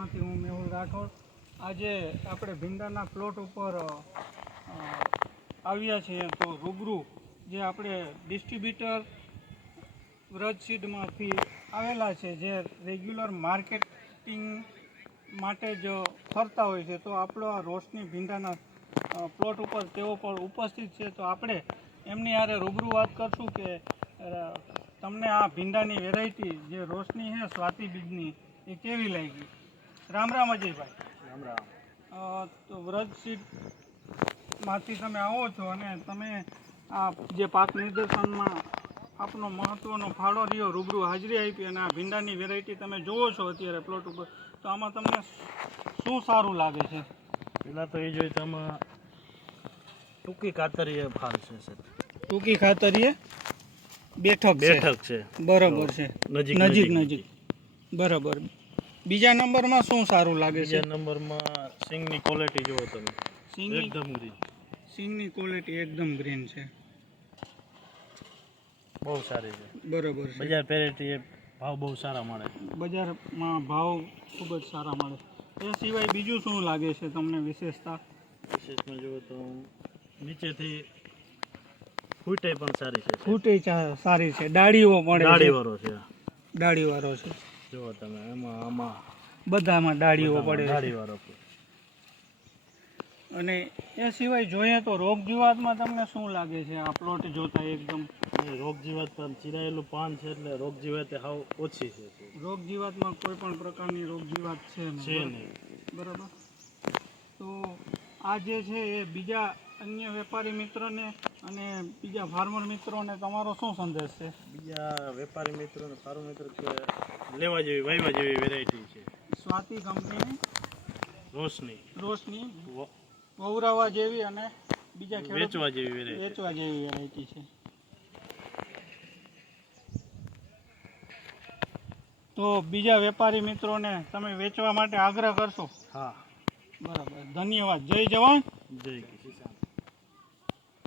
ફાર્મમાંથી હું મેહુલ રાઠોડ. આજે આપણે ભીંડાના પ્લોટ ઉપર આવ્યા છીએ. તો રૂબરૂ જે આપણે ડિસ્ટ્રીબ્યુટર વ્રજ સીડમાંથી આવેલા છે, જે રેગ્યુલર માર્કેટિંગ માટે જ ફરતા હોય છે, તો આપણો આ રોશની ભીંડાના પ્લોટ ઉપર તેઓ પણ ઉપસ્થિત છે. તો આપણે એમની હારે રૂબરૂ વાત કરશું કે તમને આ ભીંડાની વેરાયટી જે રોશની છે સ્વાતિ બીજની એ કેવી લાગી. રામ રામ અજયભાઈ. રામ રામ. તો વ્રજ સીડમાંથી તમે આવો છો અને તમે આ જે પાક નિર્દેશનમાં આપનો મહત્વનો ફાળો રહ્યો, રૂબરૂ હાજરી આપી અને આ ભીંડાની વેરાયટી તમે જુઓ છો અત્યારે પ્લોટ ઉપર, તો આમાં તમને શું સારું લાગે છે? પહેલાં તો એ જોઈએ તો આમાં ટૂંકી કાતરીએ ફાલ છે સર. ટૂંકી ખાતરીએ બેઠક છે. બરાબર છે. નજીક બરાબર. બીજા નંબરમાં શું સારું લાગે છે? બીજા નંબરમાં સિંગની ક્વોલિટી જુઓ તમે, એકદમ ગ્રીન. સિંગની ક્વોલિટી એકદમ ગ્રીન છે. બહુ સારી છે. બરાબર છે. બજાર પેરેટી ભાવ બહુ સારા મળે. બજારમાં ભાવ ખૂબ જ સારા મળે. એ સિવાય બીજું શું લાગે છે તમને વિશેષમાં જુઓ તો નીચેથી ફૂટે પણ સારી છે. ફૂટે સારી છે. ડાળીઓ પણ ડાળીવાળો છે. ડાળીવાળો છે. જુઓ તમે આમાં બધામાં ડાળીઓ પડે છે. ડાળીવાળો. અને એ સિવાય જોઈએ તો રોગ જીવાતમાં તમને શું લાગે છે આ પ્લોટ જોતા? એકદમ રોગ જીવાત પર ચિરાયેલું પાન છે એટલે રોગ જીવાત હાવ ઓછી છે. રોગ જીવાતમાં કોઈ પણ પ્રકારની રોગ જીવાત છે નહીં. બરાબર. તો આ જે છે એ બીજા અન્ય વેપારી મિત્રોને અને બીજા ફાર્મર મિત્રોને તમારો શું સંદેશ છે? બીજા વેપારી મિત્રોને ફાર્મર મિત્રો કે લેવા જેવી વાવવા જેવી વેરાયટી છે સ્વાતિ કંપનીની રોશની, વવરાવા જેવી અને બીજા વેચવા જેવી વેરાયટી છે. તો બીજા વેપારી મિત્રોને તમે વેચવા માટે આગ્રહ કરશો? હા. બરાબર. ધન્યવાદ. જય જવાન, જય કિસાન.